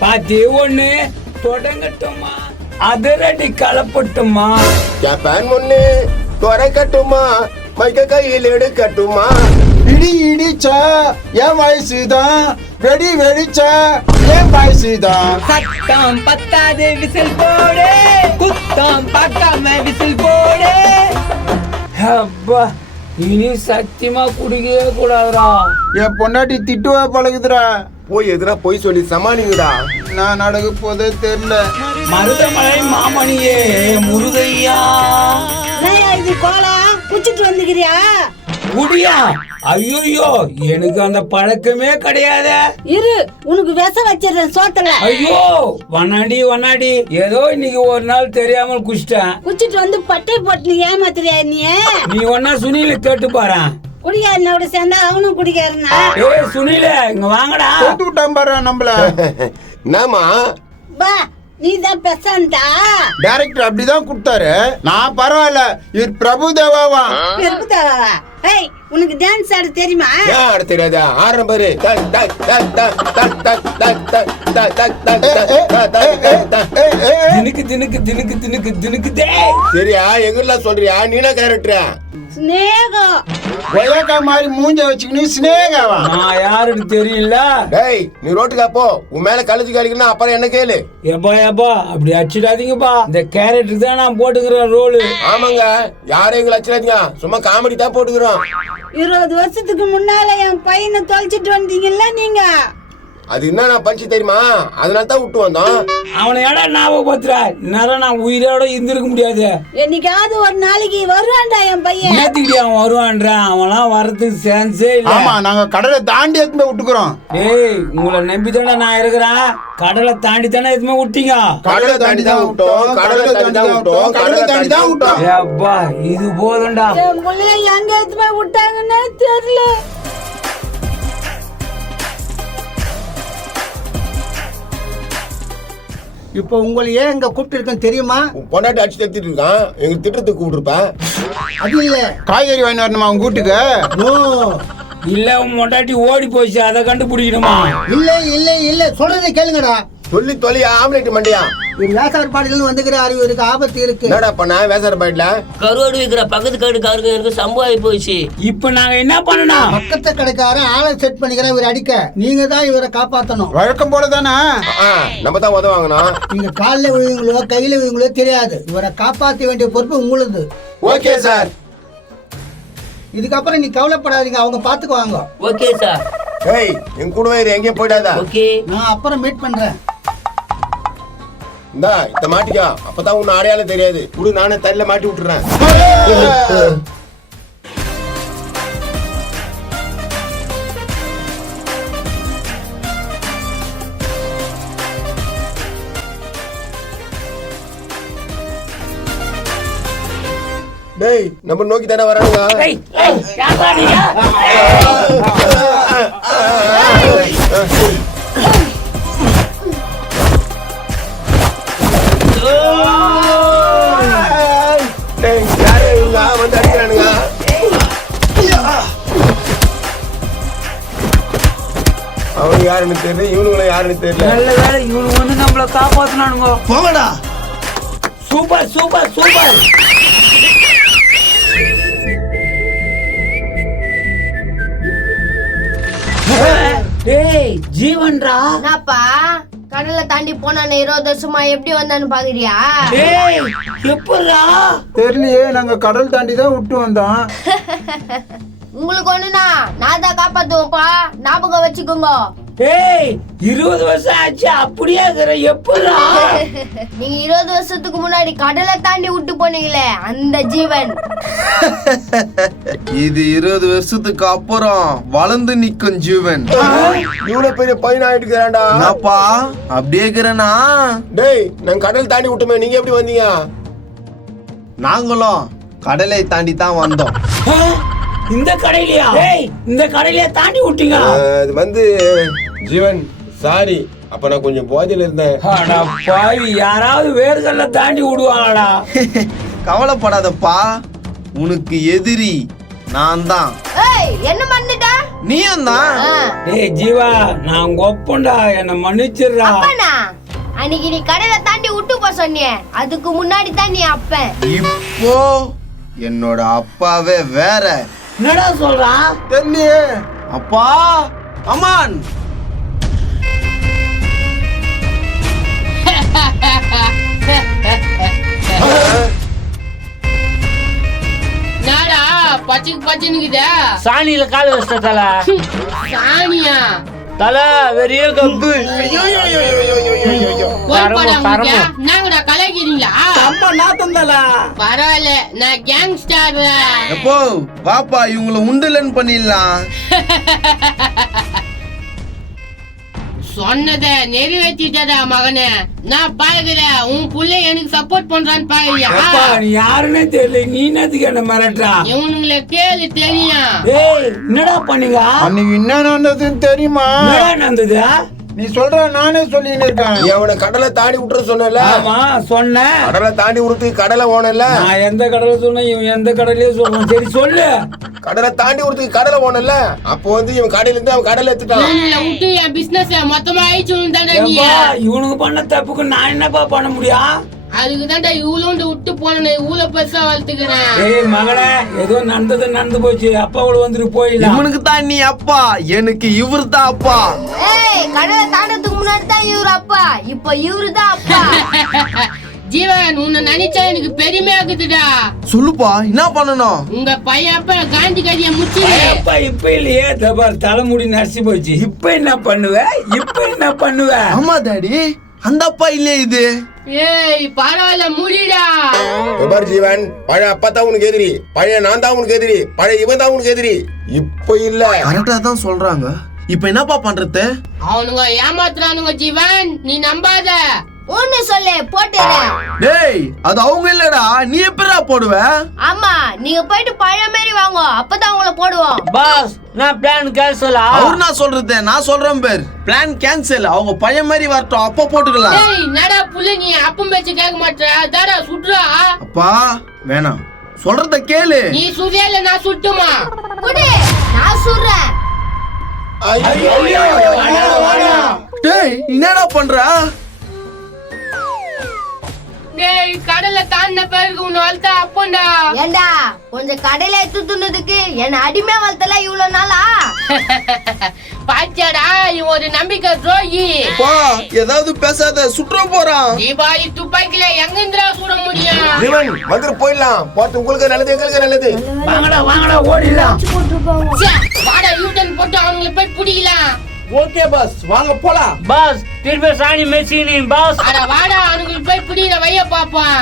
பாத்தி ஒண்ணு தொடங்கட்டுமா அதிரடி கலப்பட்டுமா ஜப்பான் ஒண்ணு துறக்கட்டுமா மைக்க கையில் எடுக்கட்டுமா இடி இடிச்சா என் வயசுதான் வெடி வெடிச்சா என் வயசுதான் சத்தம் பத்தாது விசில் போடு குத்தம் பார்க்காம விசில் போடு அப்பா இனி சத்தியமா குடிக்கவே கூடாதுடா என் பொண்டாட்டி திட்டுவா பழகுதுடா போய் எதுனா போய் சொல்லி சமாளிங்கடா நான் நடக்க போதே தெரியல மருதமலை மாமணியே முருகையா இது கோலம் குச்சிட்டு வந்துக்கிறியா குடியா ஐயோ எனக்கு அந்த பழக்கமே கிடையாது இரு உனக்கு விஷ வச்சிருந்தேன் சோத்துல ஐயோ வண்ணாடி ஏதோ இன்னைக்கு ஒரு நாள் தெரியாமல் குடிச்சிட்டேன் குச்சிட்டு வந்து பட்டை போட்டு ஏமாத்துறியா நீ ஒன்னா சுனில கேட்டு பாரு குடிக்காரு என்னோட சேர்ந்தா அவனும் குடிக்காருனா ஏய் சுனில இங்க வாங்கடா போட்டு விட்டான் பாரு நம்மள என்னமா பா நீதான் பெசண்டா டைரக்டர் அப்படிதான் கொடுத்தாரு நான் பரவாயில்ல இவர் பிரபுதேவாவா பெருப்புதாவா ஏய் உனக்கு டான்ஸ் ஆட தெரியுமா ஏன் ஆட தெரியாதா ஆடுறேன் பாரு டக் டக் டக் டக் டக் டக் டக் டக் டக் டக் டக் டக் டக் தினுக்கு டே சரியா எங்கெல்லாம் சொல்றியா நீனா கேரக்டரா ஸ்நேகம் கொய்யாக்கா மாதிரி மூஞ்ச வச்சுக்கினு ஸ்னேகாவா நான் யாருன்னு தெரியல டேய் நீ ரோட்டுக்கா போ உன் மேல கழுத்து கடிக்கணும் அப்புறம் என்ன கேளு எப்பா அப்படி அடிச்சிடாதீங்கப்பா இந்த கேரக்டர் தான் நான் போட்டுக்கிறேன் ரோலு ஆமாங்க யாரும் எங்களை அச்சிடாதீங்க சும்மா காமெடி தான் போட்டுக்கிறோம் 20 வருஷத்துக்கு முன்னால என் பையனை தொலைச்சிட்டு வந்தீங்கல்ல நீங்க அது என்ன நான் பஞ்சு தெரியுமா அதனால தான் விட்டு வந்தோம் அவனை ஏடா ஞாபகப்படுத்துற நேரம் நான் உயிரோட இருந்திருக்க முடியாது என்னைக்காவது ஒரு நாளைக்கு வருவான்டா என் பையன் நேத்துக்கிட்டே அவன் வருவான்றான் அவன்லாம் வரதுக்கு சான்ஸே இல்ல ஆமா நாங்க கடலை தாண்டி எடுத்து விட்டுக்கிறோம் ஏய் உங்களை நம்பிதானே நான் இருக்கிறேன் கடலை தாண்டி தானே எதுவுமே விட்டீங்க கடலை தாண்டி தான் விட்டோம் கடலை தாண்டி தான் விட்டோம் கடலை தாண்டி தான் விட்டோம் அப்பா இது போதும்டா என் பிள்ளைய எங்க எதுவுமே விட்டாங்கன்னே தெரியல இப்போ உங்களை ஏன் இங்க கூப்பிட்டு இருக்கேன்னு தெரியுமா? உன் பொண்டாட்டி அடிச்சு எடுத்துட்டு இருக்கான் எங்க திட்டத்துக்கு கூப்பிட்டுருப்பேன் அது இல்ல, காய்கறி வாங்கி வரணுமா உங்க வீட்டுக்கு? நோ, இல்ல உன் மொட்டாட்டி ஓடி போச்சு அதை கண்டுபிடிக்கணுமா? இல்ல இல்ல இல்ல சொல்றதை கேளுங்கடா. சொல்லி தொலை ஆம்லெட் மண்டியா ஒரு வேசார் பாடிகள் வந்துக்கிறாரு, இவருக்கு ஆபத்து இருக்கு. என்னடா பண்ண வேசார பாயிட்ல கருவாடு விற்கிற பக்கத்து கடைக்காரங்க எனக்கு சம்பவம் ஆகி போச்சு. இப்ப நாங்க என்ன பண்ணணும்? பக்கத்து கடைக்காரன் ஆளை செட் பண்ணிக்கிறேன் இவர் அடிக்க. நீங்க தான் இவரை காப்பாத்தணும். வழக்கம் போல தானே? நம்ம தான் உதவாங்கணும். நீங்க காலில் விழுவீங்களோ கையில விழுவீங்களோ தெரியாது, இவரை காப்பாற்ற வேண்டிய பொறுப்பு உங்களுது. Okay sir. இதுக்கப்புறம் நீ கவலைப்படாதீங்க, அவங்க பாத்துக்குவாங்க. Okay sir. ஏய் என் கூடவே இரு, எங்கேயும் போயிடாத. ஓகே, நான் அப்புறம் மீட் பண்றேன். இந்தா இத மாட்டிக்கோ, அப்பதான் உன்னை அடையாளம் தெரியாது. குடு, நானே தள்ள மாட்டி விட்டுறேன். டேய் நம்ம நோக்கி தானே வரானுங்க. ஏய், ஏய், யாரா நீங்க? டேய் யாரே இவங்க வந்து அடிக்கிறானுங்க. அவன் யாருன்னு தெரியல, இவனுங்களும் யாருன்னு தெரியல. நல்ல வேளை இவனுங்க வந்து நம்மள காப்பாத்துனானுங்க. போங்கடா. Super super super. ஏய் ஜீவன்ரா. என்னப்பா கடலை தாண்டி போனானே 20 வருஷமா எப்படி வந்தான்னு பாக்குறியா? ஏய் எப்படா? தெரியலையே, நாங்க கடல் தாண்டி தான் விட்டு வந்தோம். உங்களுக்கு ஒண்ணுனா நான் தான் காப்பாத்துவோம்ப்பா, ஞாபகம் வச்சுக்கோங்க. ஏய் 20 வருஷம் ஆச்சு அப்படியே இருக்கிற எப்படா? நீங்க 20 வருஷத்துக்கு முன்னாடி கடலை தாண்டி விட்டு போனீங்களே அந்த ஜீவன். இது 20 வருஷத்துக்கு அப்புறம் வளர்ந்து நிக்கும் ஜீவன். இவ்வளவு பெரிய பையன் ஆயிட்டுக்கிறான்டா. என்னப்பா அப்படியே இருக்கிறனா? டேய் நான் கடல் தாண்டி விட்டுமே, நீங்க எப்படி வந்தீங்க? நாங்களும் கடலை தாண்டி தான் வந்தோம். இந்த கடையிலயா? ஏய் இந்த கடையிலயா தாண்டி விட்டீங்க? அது வந்து ஜீவன் சாரி, அப்ப நான் கொஞ்சம் போதையில இருந்தேன். அடா பாவி, யாராவது வேர்கல்ல தாண்டி விடுவாங்கடா. கவலைப்படாதப்பா, உனக்கு எதிரி நான் தான். ஏய் என்ன மறந்துட்ட? நீயும் தான் ஆ. டேய் ஜீவா நான் உங்க ஒப்பண்டா என்ன மன்னிச்சிடுறா அப்பனா அன்னைக்கு நீ கடையில தாண்டி விட்டு போ சொன்னியே அதுக்கு முன்னாடி தான் நீ அப்பன். இப்போ என்னோட அப்பாவே வேற. என்னடா சொல்றான்? தெரியலையே. அப்பா அம்மான் நாடா பச்சைக்கு பச்சைக்குதா சாணியில கால வச்ச தலை சாணியா தலை வெறிய கப்பு நாங்கடா கலாய்க்கிறீங்களா? அம்மா நான் தந்தாளா? பரவாயில்ல நான் கேங்ஸ்டர். எப்போ வாப்பா இவங்கள உண்டுலன்னு பண்ணிடலாம். சொன்னத நிறைவேற்றிட்டதா மகனே. நான் பாக்குறேன் உன் புள்ள எனக்கு சப்போர்ட் பண்றான்னு பாக்குறியா? அப்பா நீ யாருன்னே தெரியல நீ என்னத்துக்கு என்ன மிரட்டுறா இவனுங்களை கேளு தெரியும். ஏய் என்னடா பண்ணீங்க அன்னைக்கு என்ன நடந்ததுன்னு தெரியுமா? என்ன நடந்தது நீ சொல்ற நானே சொல்லின்னு இருக்கேன். நீ அவனை கடலை தாண்டி விட்டுற சொன்னல. ஆமா சொன்னேன் கடலை தாண்டி விடுறதுக்கு கடலை ஓனல்ல. நான் எந்த கடலை சொன்னேன் இவன் எந்த கடலையே சொல்றான் சரி சொல்லு கடலை தாண்டி விடுறதுக்கு கடலை ஓனல்ல. அப்போ வந்து இவன் கடையில இருந்து அவன் கடலை எடுத்துட்டான். இவனுங்களை விட்டு என் பிசினஸ் மொத்தமா ஆயிடுச்சு தானே நீ. ஏப்பா, இவனுக்கு பண்ண தப்புக்கு நான் என்னப்பா பண்ண முடியும் அதுக்கு தான்டா இவ்வளோண்டு விட்டு போனேன். இவ்வளவு பெருசா வளர்த்துக்கிறேன். ஏய் மகளே ஏதோ நடந்து போச்சு அப்பா கூட வந்துட்டு போயிடலாம் இவனுக்கு தான் நீ அப்பா, எனக்கு இவரு தான் அப்பா. ஏய் கடையில தாண்டதுக்கு முன்னாடி தான் இவரு அப்பா, இப்ப இவரு தான் அப்பா. ஜீவன் உன்னை நினைச்சா எனக்கு பெருமையா இருக்குதுடா. சொல்லுப்பா என்ன பண்ணணும்? உங்க பையன் அப்ப காந்தி கதையை முச்சு. அப்பா இப்ப இல்லையே தபார் தலைமுடி நரைச்சு போச்சு இப்ப என்ன பண்ணுவ ஆமா டாடி, அந்த அப்பா இல்லையே இது. ஏய் பரவாயில்ல முடிடா. பார் ஜீவன், பழைய அப்பா தான் உனக்கு எதிரி, பழைய நான் தான் உனக்கு எதிரி, பழைய இவன் தான் உனக்கு எதிரி. இப்போ இல்ல. கரெக்டா தான் சொல்றாங்க. இப்ப என்னப்பா பண்றது? அவனுங்க ஏமாத்துறானுங்க ஜீவன், நீ நம்பாத. ஒண்ணு சொல்லு போட்டுறேன். டேய் அது அவங்க இல்லடா, நீ எப்படா போடுவ? ஆமா நீங்க போயிட்டு பழைய மாதிரி வாங்க, அப்பதான் உங்களை போடுவோம். பாஸ் நான் பிளான் கேன்சலா அவர் நான் சொல்றது நான் சொல்றேன் பேர். Plan cancel. அவங்க பழைய மாதிரி வரட்டும், அப்ப போட்டுக்கலாம். ஏய் நடா புள்ள, நீ அப்பம் பேச்சு கேட்க மாட்டே. தாடா சுடுறா. அப்பா வேணாம், சொல்றத கேளு. நீ சுடியல நான் சுட்டுமா? குடு நான் சுடுறேன். டேய் என்னடா பண்ற? டேய் கடல்ல தாண்டின பிறகு உன்னை வளர்த்தா அப்பண்டா. ஏண்டா கொஞ்சம் கடையில எடுத்து துண்ணதுக்கு என்ன அடிமை வளர்த்தல இவ்வளவு நாளா? பாத்தியாடா இவன் ஒரு நம்பிக்கை துரோகி. அப்பா ஏதாவது பேசாத, சுற்ற போறான். தீபாவளி துப்பாக்கில எங்கிருந்தா சுட முடியும்? ஜீவன் வந்துட்டு போயிடலாம். பார்த்து உங்களுக்கு நல்லது எங்களுக்கு நல்லது. வாங்கடா ஓடிடலாம் ச்சே, வாடா யூட்டன் போட்டு அவங்களை போய் பிடிக்கலாம். ஓகே பாஸ், வாங்க போலாம். பாஸ் திருப்பி சாணி மெச்சினி பாஸ் அட வாடா அவங்களுக்கு போய் பிடிக்கிற வைய பாப்போம்.